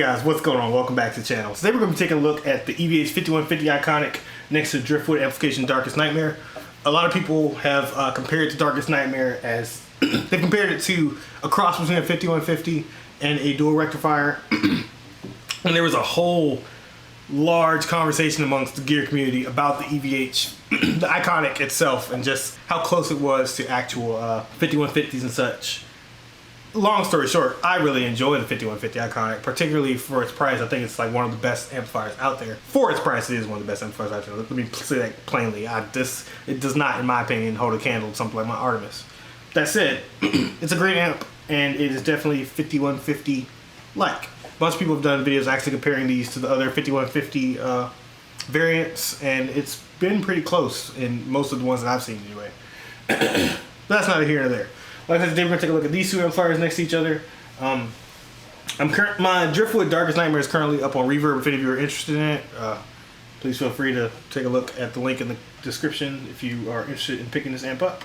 guys, what's going on? Welcome back to the channel. Today we're going to be taking a look at the EVH 5150 Iconic next to Driftwood Amplification Darkest Nightmare. A lot of people have compared to Darkest Nightmare as they compared it to a cross between a 5150 and a dual rectifier. And there was a whole large conversation amongst the gear community about the EVH, the Iconic itself, and just how close it was to actual 5150s and such. Long story short, I really enjoy the 5150 Iconic, particularly for its price. I think it's like one of the best amplifiers out there. For its price, it is one of the best amplifiers out there. Let me say that plainly. It does not, in my opinion, hold a candle to something like my Artemis. That said, it's a great amp, and it is definitely 5150-like. A bunch of people have done videos actually comparing these to the other 5150 variants, and it's been pretty close in most of the ones that I've seen anyway. But that's neither here nor there. Like I said, today we're going to take a look at these two amplifiers next to each other. My Driftwood Darkest Nightmare is currently up on Reverb. If any of you are interested in it, please feel free to take a look at the link in the description if you are interested in picking this amp up.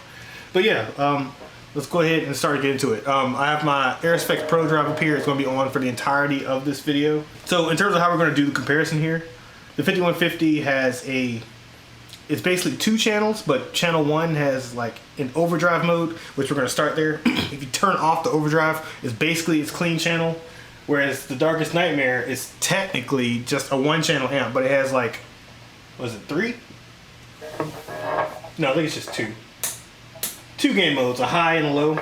But yeah, let's go ahead and start getting into it. I have my Airis Proto drive up here. It's going to be on for the entirety of this video. So in terms of how we're going to do the comparison here, the 5150 has it's basically two channels, but channel one has like an overdrive mode, which we're going to start there. If you turn off the overdrive, it's clean channel, whereas the Darkest Nightmare is technically just a one channel amp, but it has like, what is it, 3? No, I think it's just 2. 2 gain modes, a high and a low.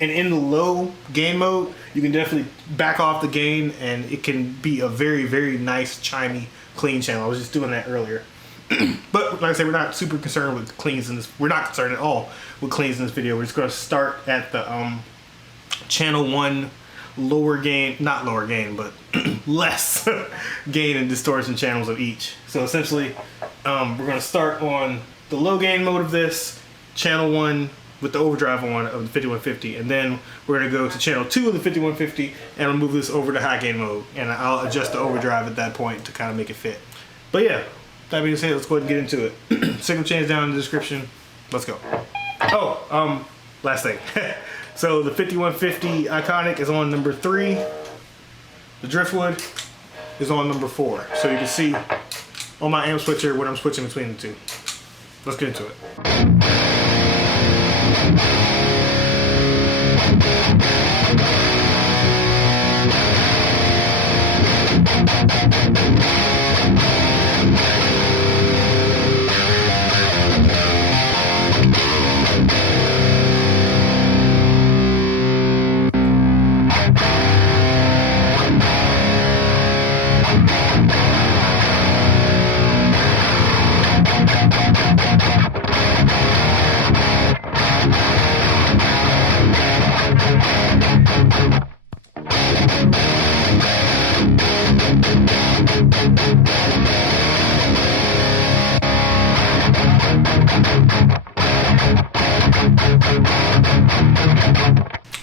And in the low gain mode, you can definitely back off the gain, and it can be a very, very nice, chimey, clean channel. I was just doing that earlier. But like I said, we're not super concerned with cleans in this. We're not concerned at all with cleans in this video. We're just going to start at the channel 1 lower gain, not lower gain, but less gain and distortion channels of each. So essentially, we're going to start on the low gain mode of this, channel 1 with the overdrive on of the 5150, and then we're going to go to channel 2 of the 5150 and we'll move this over to high gain mode, and I'll adjust the overdrive at that point to kind of make it fit. But yeah, that being said, let's go ahead and get into it. Signal chains down in the description. Let's go. Oh, last thing. So the 5150 Iconic is on number 3. The Driftwood is on number 4. So you can see on my amp switcher what I'm switching between the two. Let's get into it.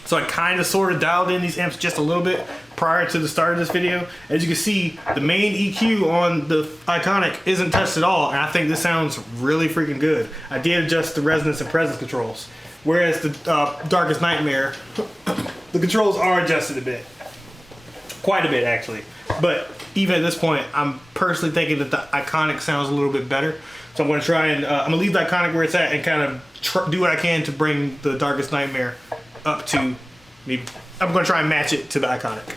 So I kind of sort of dialed in these amps just a little bit prior to the start of this video. As you can see, the main EQ on the Iconic isn't touched at all, and I think this sounds really freaking good. I did adjust the resonance and presence controls, whereas the Darkest Nightmare, the controls are adjusted a bit. Quite a bit, actually. But even at this point, I'm personally thinking that the Iconic sounds a little bit better. So I'm going to try and, I'm going to leave the Iconic where it's at and kind of do what I can to bring the Darkest Nightmare up to maybe. I'm going to try and match it to the Iconic.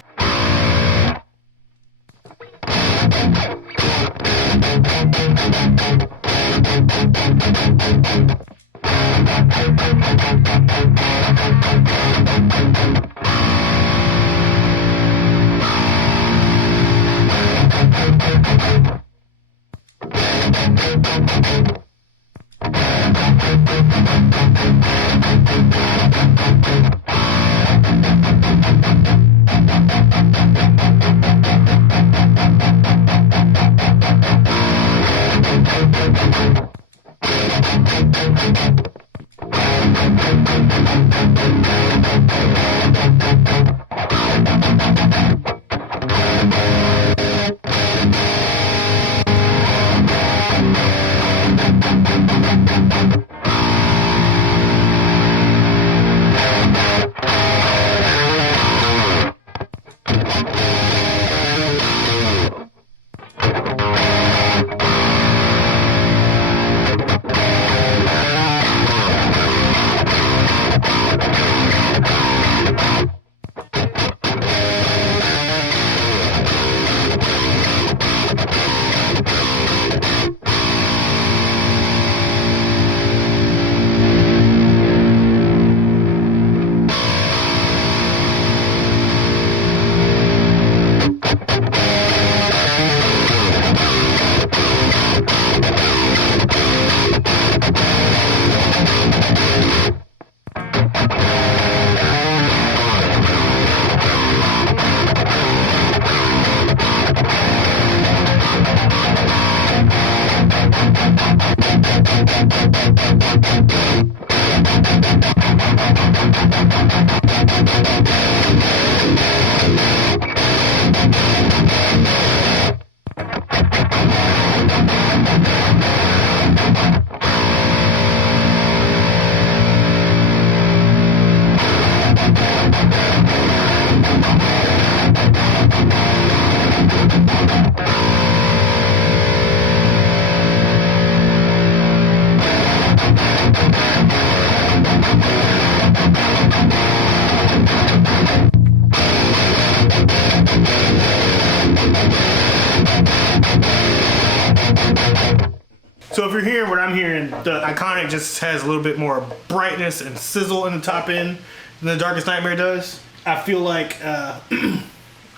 So if you're hearing what I'm hearing, the Iconic just has a little bit more brightness and sizzle in the top end than the Darkest Nightmare does. I feel like I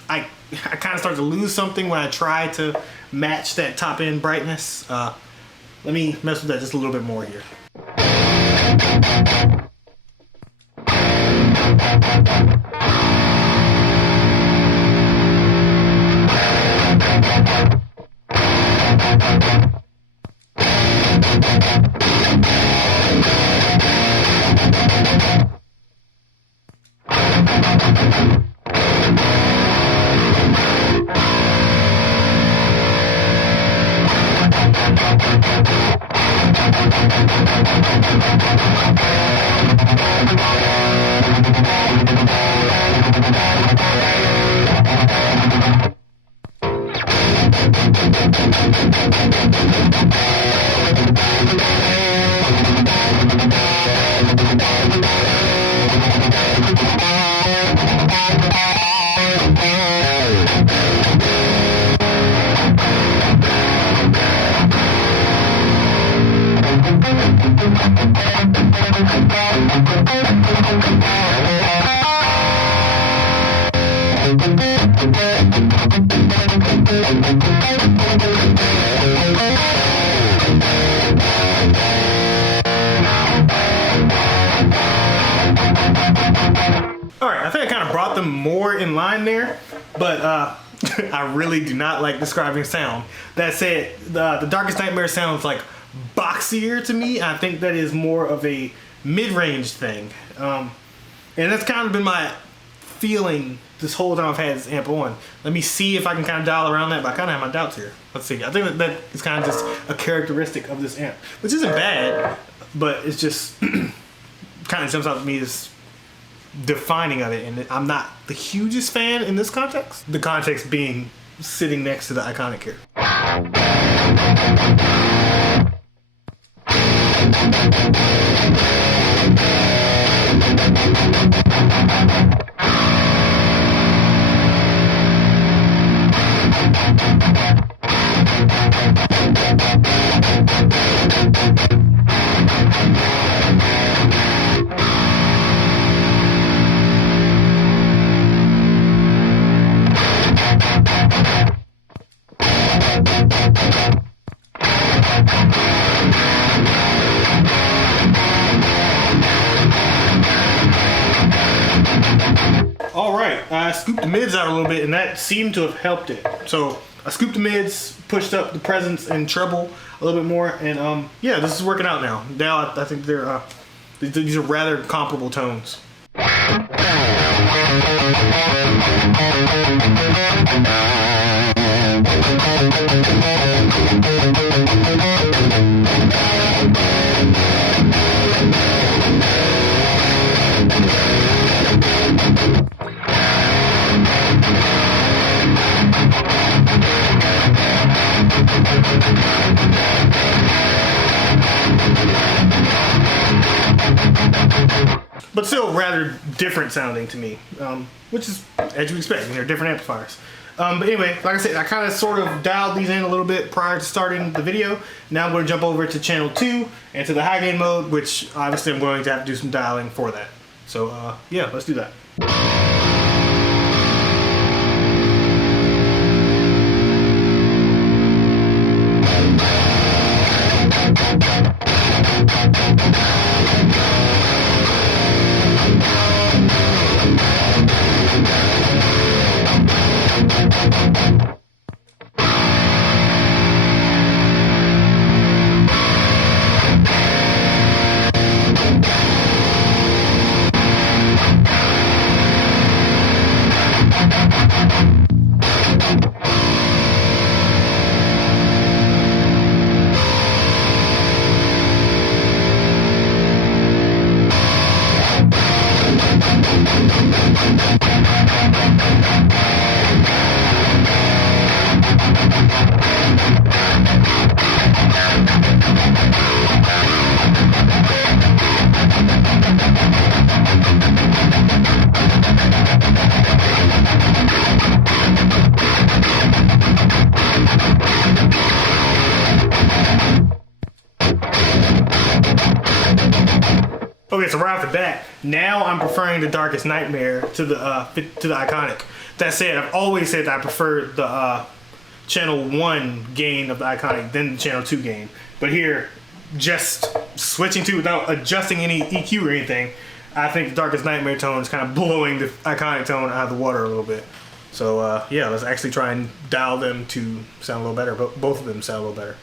kind of start to lose something when I try to match that top end brightness. Let me mess with that just a little bit more here. Alright, I think I kind of brought them more in line there, but I really do not like describing sound. That said, the Darkest Nightmare sounds like boxier to me. I think that is more of a mid-range thing. And that's kind of been my feeling this whole time I've had this amp on. Let me see if I can kind of dial around that, but I kind of have my doubts here. Let's see. I think that is kind of just a characteristic of this amp, which isn't bad, but it's just kind of jumps out to me as defining of it, and I'm not the hugest fan in this context. The context being sitting next to the Iconic here. Alright, I scooped the mids out a little bit and that seemed to have helped it. So I scooped the mids, pushed up the presence and treble a little bit more, and yeah, this is working out now. Now I think they're these are rather comparable tones. But still rather different sounding to me, which is as you expect. They're different amplifiers. But anyway, like I said, I kind of sort of dialed these in a little bit prior to starting the video. Now I'm going to jump over to channel 2 and to the high gain mode, which obviously I'm going to have to do some dialing for that. So yeah, let's do that. Okay, so right off the bat, now I'm preferring the Darkest Nightmare to the Iconic. That said, I've always said that I prefer the channel 1 gain of the Iconic than the channel 2 gain. But here, just switching to without adjusting any EQ or anything, I think the Darkest Nightmare tone is kind of blowing the Iconic tone out of the water a little bit. So yeah, let's actually try and dial them to sound a little better. But both of them sound a little better.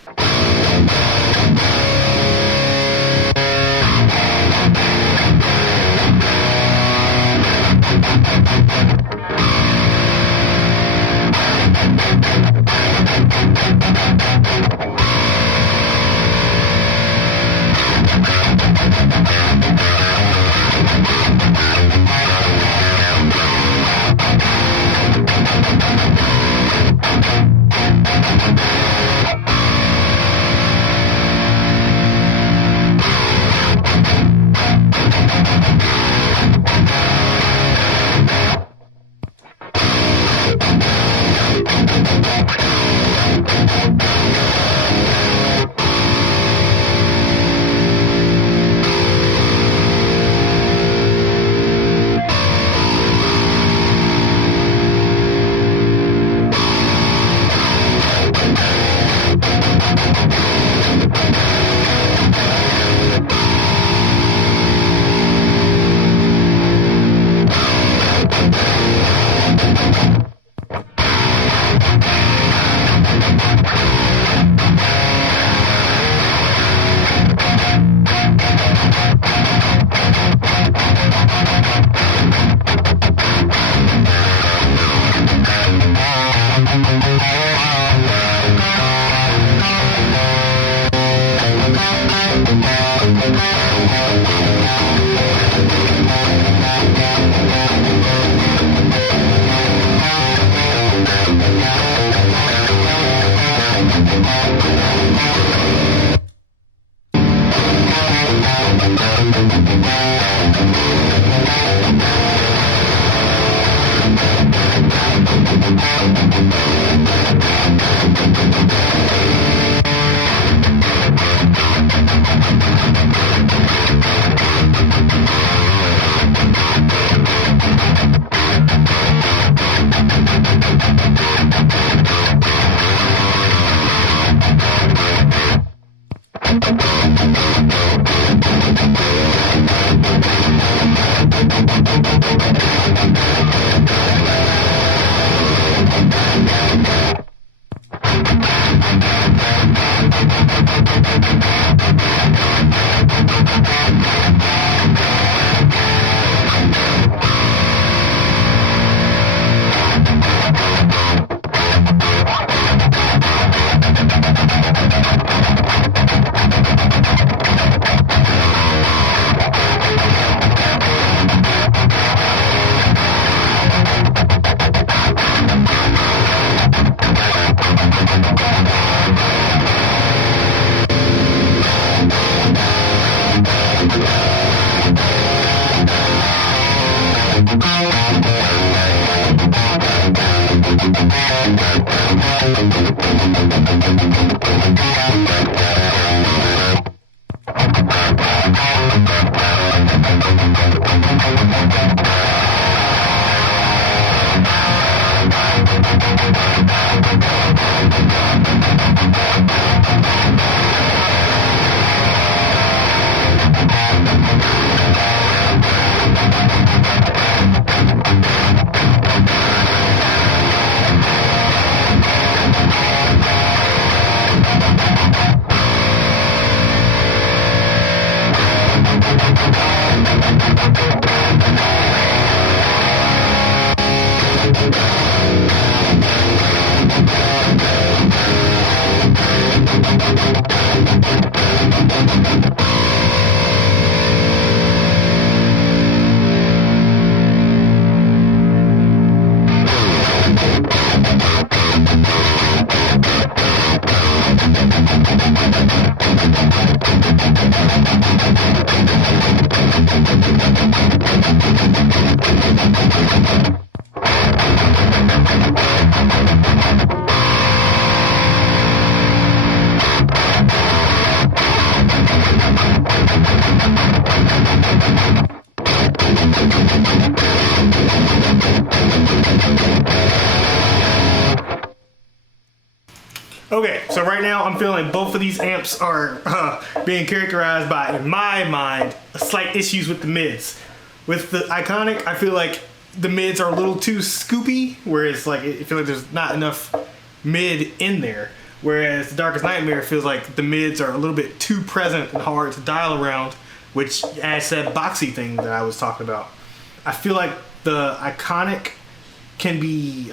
right now I'm feeling like both of these amps are being characterized by, in my mind, slight issues with the mids. With the Iconic, I feel like the mids are a little too scoopy, whereas like I feel like there's not enough mid in there. Whereas the Darkest Nightmare feels like the mids are a little bit too present and hard to dial around, which adds that boxy thing that I was talking about. I feel like the Iconic can be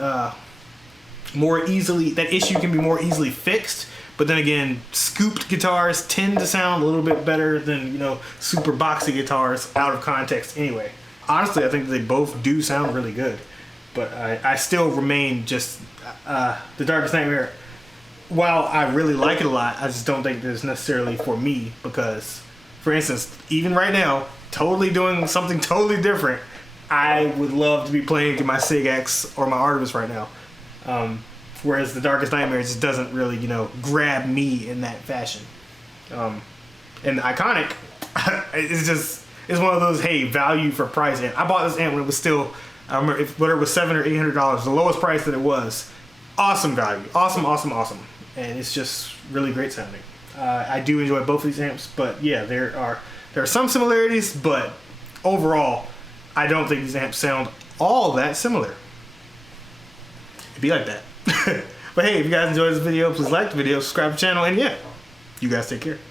more easily, that issue can be more easily fixed, but then again, scooped guitars tend to sound a little bit better than, you know, super boxy guitars out of context anyway. Honestly, I think they both do sound really good, but I still remain just the Darkest Nightmare. While I really like it a lot, I just don't think that it's necessarily for me because, for instance, even right now, totally doing something totally different, I would love to be playing my Sig X or my Artemis right now. Whereas the Darkest Nightmare just doesn't really, you know, grab me in that fashion. And the Iconic, it's one of those, hey, value for price amp. I bought this amp when it was still, I remember, whether it was $700 or $800, the lowest price that it was. Awesome value, awesome. And it's just really great sounding. I do enjoy both of these amps, but yeah, there are some similarities, but overall, I don't think these amps sound all that similar. It'd be like that. But hey, if you guys enjoyed this video, please like the video, subscribe to the channel, and yeah, you guys take care.